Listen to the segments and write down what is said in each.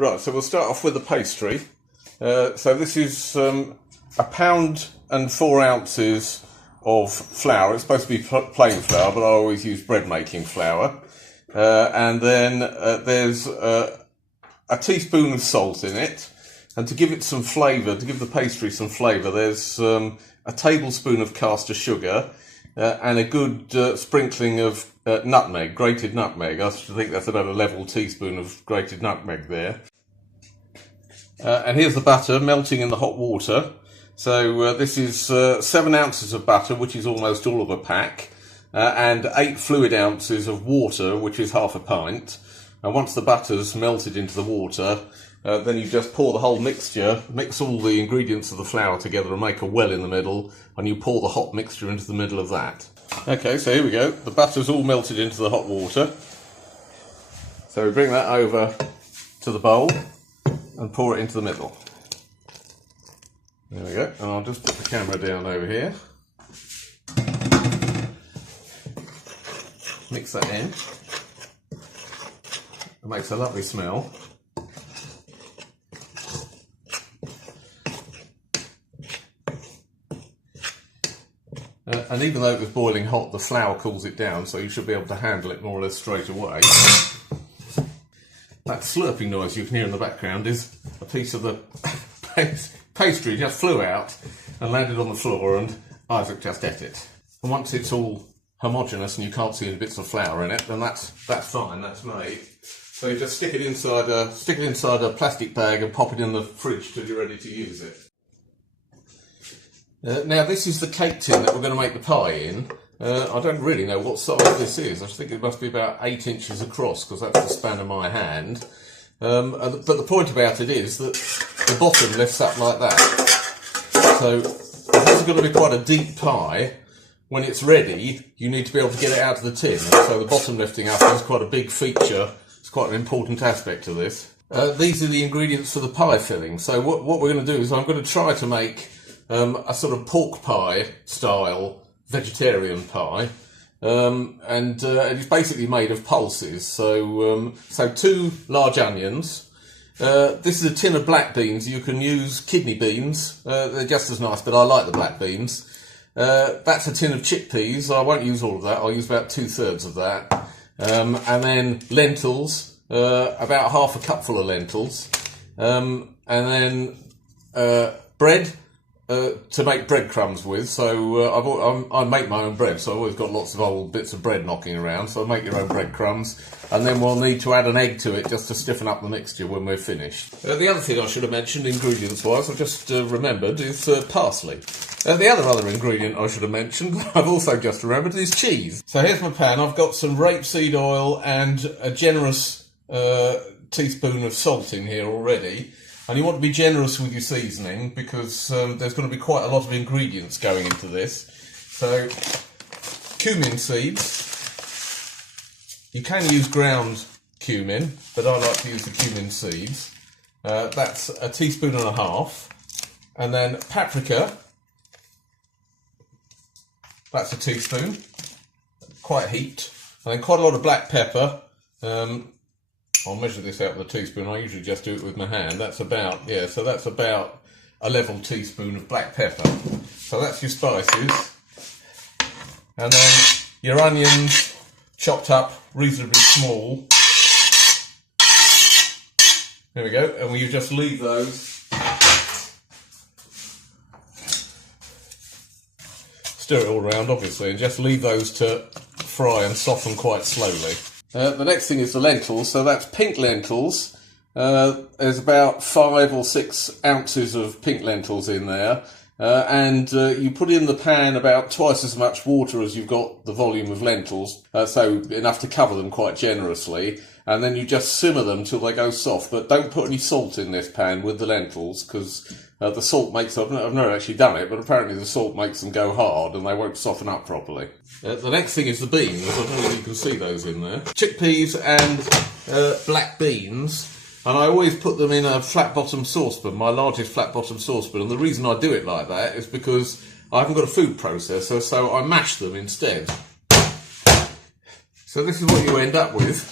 Right, so we'll start off with the pastry. So this is 1 pound and 4 ounces of flour. It's supposed to be plain flour, but I always use bread making flour. And then there's a teaspoon of salt in it. And to give it some flavour, to give the pastry some flavour, there's a tablespoon of caster sugar and a good sprinkling of nutmeg, grated nutmeg. I think that's about a level teaspoon of grated nutmeg there. And here's the butter melting in the hot water. So this is 7 ounces of butter, which is almost all of a pack, and 8 fluid ounces of water, which is half a pint. And once the butter's melted into the water, then you just pour the whole mixture, mix all the ingredients of the flour together and make a well in the middle, and you pour the hot mixture into the middle of that. Okay, so here we go. The butter's all melted into the hot water. So we bring that over to the bowl and pour it into the middle. There we go, and I'll just put the camera down over here. Mix that in. It makes a lovely smell. And even though it was boiling hot, the flour cools it down, so you should be able to handle it more or less straight away. That slurping noise you can hear in the background is a piece of the pastry just flew out and landed on the floor, and Isaac just ate it. And once it's all homogeneous and you can't see any bits of flour in it, then that's fine, that's made. So you just stick it inside a plastic bag and pop it in the fridge till you're ready to use it. Now this is the cake tin that we're going to make the pie in. I don't really know what size this is. I think it must be about 8 inches across, because that's the span of my hand. But the point about it is that the bottom lifts up like that. So this is going to be quite a deep pie. When it's ready, you need to be able to get it out of the tin. So the bottom lifting up is quite a big feature. It's quite an important aspect to this. These are the ingredients for the pie filling. So what we're going to do is I'm going to try to make a sort of pork pie style vegetarian pie, and it's basically made of pulses. So 2 large onions. This is a tin of black beans. You can use kidney beans, they're just as nice, but I like the black beans. That's a tin of chickpeas. I won't use all of that, I'll use about 2/3 of that. And then lentils, about half a cupful of lentils, and then bread to make breadcrumbs with. So I make my own bread, so I've always got lots of old bits of bread knocking around, so make your own breadcrumbs, and then we'll need to add an egg to it just to stiffen up the mixture when we're finished. The other thing I should have mentioned, ingredients wise, I've just remembered, is parsley. The other ingredient I should have mentioned, I've also just remembered, is cheese. So here's my pan. I've got some rapeseed oil and a generous teaspoon of salt in here already. And you want to be generous with your seasoning, because there's going to be quite a lot of ingredients going into this. So cumin seeds. You can use ground cumin, but I like to use the cumin seeds. That's 1.5 teaspoons. And then paprika. That's 1 teaspoon, quite heaped. And then quite a lot of black pepper. I'll measure this out with a teaspoon. I usually just do it with my hand. That's about a level teaspoon of black pepper. So that's your spices. And then your onions, chopped up reasonably small. There we go. And you just leave those. Stir it all around, obviously, and just leave those to fry and soften quite slowly. The next thing is the lentils. So that's pink lentils. There's about 5 or 6 ounces of pink lentils in there. And you put in the pan about twice as much water as you've got the volume of lentils, so enough to cover them quite generously. And then you just simmer them till they go soft. But don't put any salt in this pan with the lentils, because the salt makes, I've never actually done it, but apparently the salt makes them go hard and they won't soften up properly. The next thing is the beans. I don't know if you can see those in there. Chickpeas and black beans. And I always put them in a flat-bottom saucepan, my largest flat-bottom saucepan. And the reason I do it like that is because I haven't got a food processor, so I mash them instead. So this is what you end up with.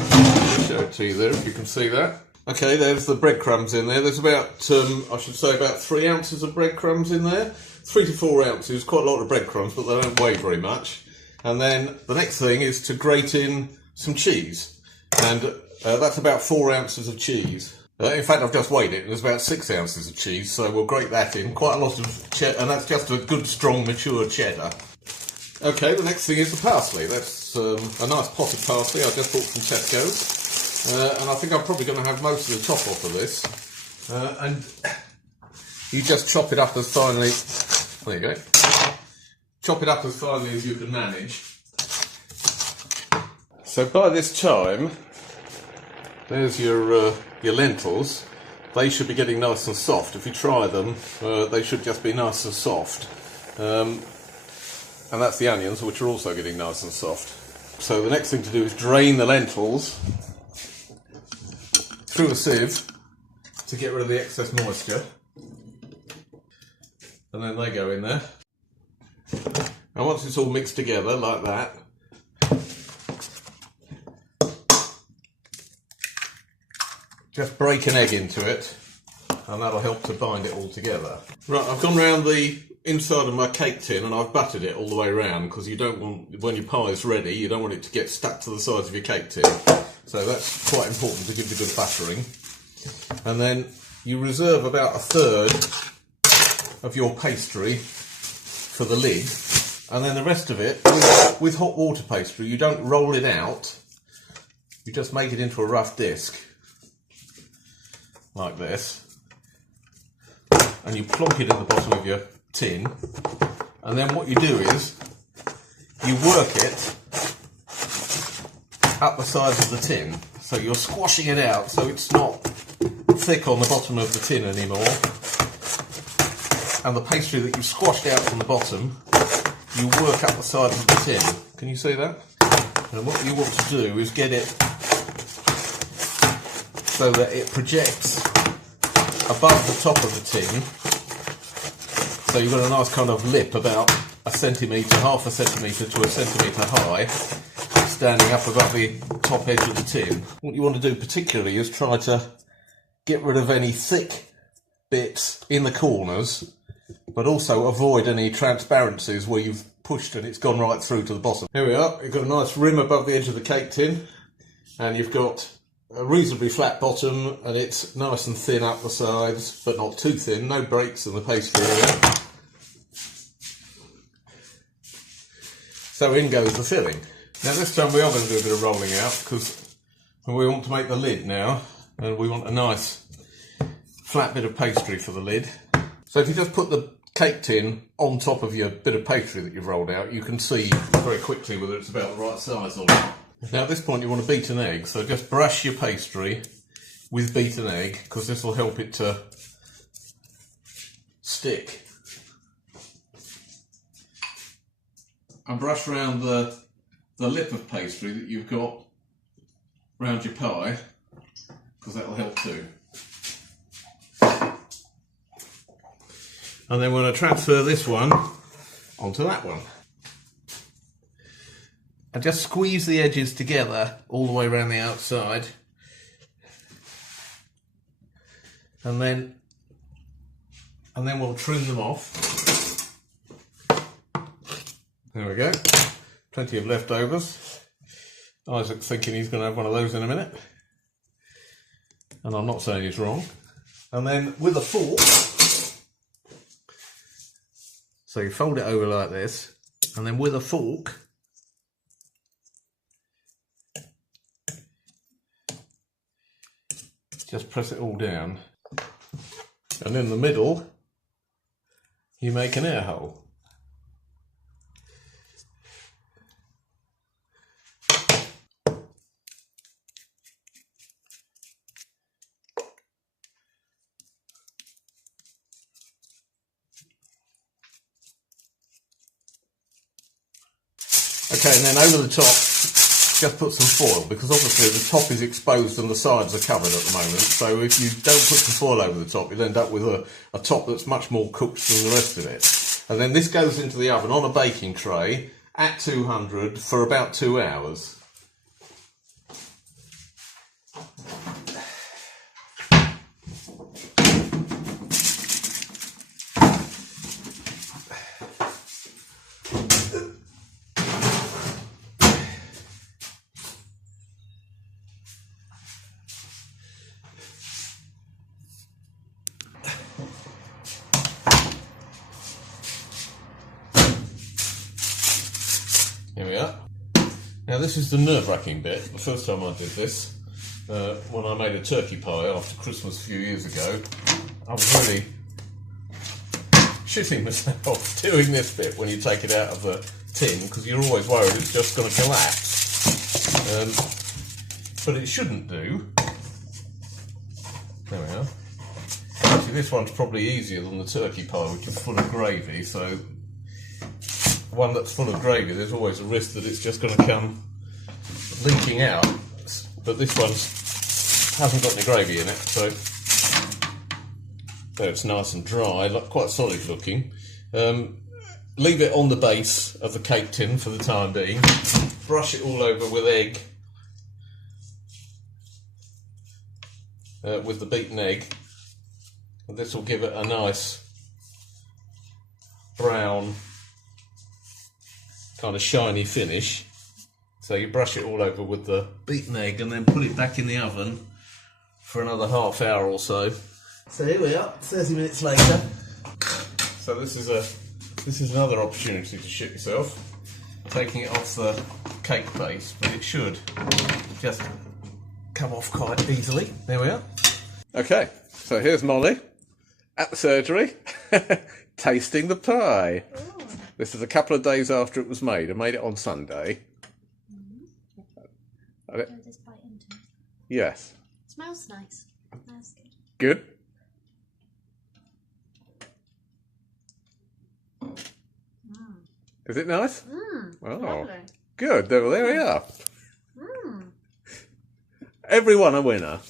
I'll show it to you there if you can see that. Okay, there's the breadcrumbs in there. There's about, I should say, about 3 ounces of breadcrumbs in there. 3 to 4 ounces, quite a lot of breadcrumbs, but they don't weigh very much. And then the next thing is to grate in some cheese. And that's about 4 ounces of cheese. In fact, I've just weighed it, and there's about 6 ounces of cheese, so we'll grate that in. Quite a lot of cheddar, and that's just a good, strong, mature cheddar. Okay, the next thing is the parsley. That's a nice pot of parsley I just bought from Tesco's. And I think I'm probably going to have most of the top off of this. And you just chop it up as finely, there you go. Chop it up as finely as you can manage. So by this time, there's your lentils. They should be getting nice and soft. If you try them, they should just be nice and soft. And that's the onions, which are also getting nice and soft. So the next thing to do is drain the lentils through a sieve to get rid of the excess moisture. And then they go in there. And once it's all mixed together like that, just break an egg into it, and that'll help to bind it all together. Right, I've gone round the inside of my cake tin and I've buttered it all the way around, because you don't want, when your pie is ready, you don't want it to get stuck to the sides of your cake tin. So that's quite important to give it a good buttering. And then you reserve about 1/3 of your pastry for the lid, and then the rest of it, with hot water pastry, you don't roll it out, you just make it into a rough disc, like this, and you plonk it in the bottom of your tin, and then what you do is you work it up the sides of the tin, so you're squashing it out so it's not thick on the bottom of the tin anymore, and the pastry that you've squashed out from the bottom, you work up the sides of the tin. Can you see that? And what you want to do is get it so that it projects above the top of the tin, so you've got a nice kind of lip about 1 centimetre, half a centimetre to 1 centimetre high, standing up above the top edge of the tin. What you want to do particularly is try to get rid of any thick bits in the corners, but also avoid any transparencies where you've pushed and it's gone right through to the bottom. Here we are, you've got a nice rim above the edge of the cake tin, and you've got a reasonably flat bottom, and it's nice and thin up the sides, but not too thin, no breaks in the pastry area. So in goes the filling. Now this time we are going to do a bit of rolling out, because we want to make the lid now, and we want a nice flat bit of pastry for the lid. So if you just put the cake tin on top of your bit of pastry that you've rolled out, you can see very quickly whether it's about the right size or not. Now at this point you want to beat an egg, so just brush your pastry with beaten egg, because this will help it to stick. And brush around the lip of pastry that you've got round your pie, because that will help too. And then we're going to transfer this one onto that one. And just squeeze the edges together all the way around the outside. And then we'll trim them off. There we go. Plenty of leftovers. Isaac's thinking he's going to have one of those in a minute. And I'm not saying he's wrong. And then with a fork, so you fold it over like this, and then with a fork, just press it all down, and in the middle you make an air hole. Okay, and then over the top, just put some foil, because obviously the top is exposed and the sides are covered at the moment. So if you don't put some foil over the top, you'll end up with a top that's much more cooked than the rest of it. And then this goes into the oven on a baking tray at 200 for about 2 hours. Now this is the nerve-wracking bit. The first time I did this, when I made a turkey pie after Christmas a few years ago, I was really shitting myself doing this bit when you take it out of the tin, because you're always worried it's just going to collapse. But it shouldn't do. There we are. Actually, this one's probably easier than the turkey pie, which is full of gravy, so one that's full of gravy, there's always a risk that it's just going to come leaking out, but this one hasn't got any gravy in it, so it's nice and dry, quite solid looking. Leave it on the base of the cake tin for the time being. Brush it all over with egg, with the beaten egg, and this will give it a nice brown, kind of shiny finish. So you brush it all over with the beaten egg and then put it back in the oven for another half hour or so. So here we are, 30 minutes later. So this is another opportunity to shit yourself, taking it off the cake base, but it should just come off quite easily. There we are. Okay, so here's Mollie at the surgery, tasting the pie. Ooh. This is a couple of days after it was made. I made it on Sunday. Throw this bite into it. Yes. It smells nice. Smells Good. good. Is it nice? Oh, lovely. Good. There we are. Mm. Everyone a winner.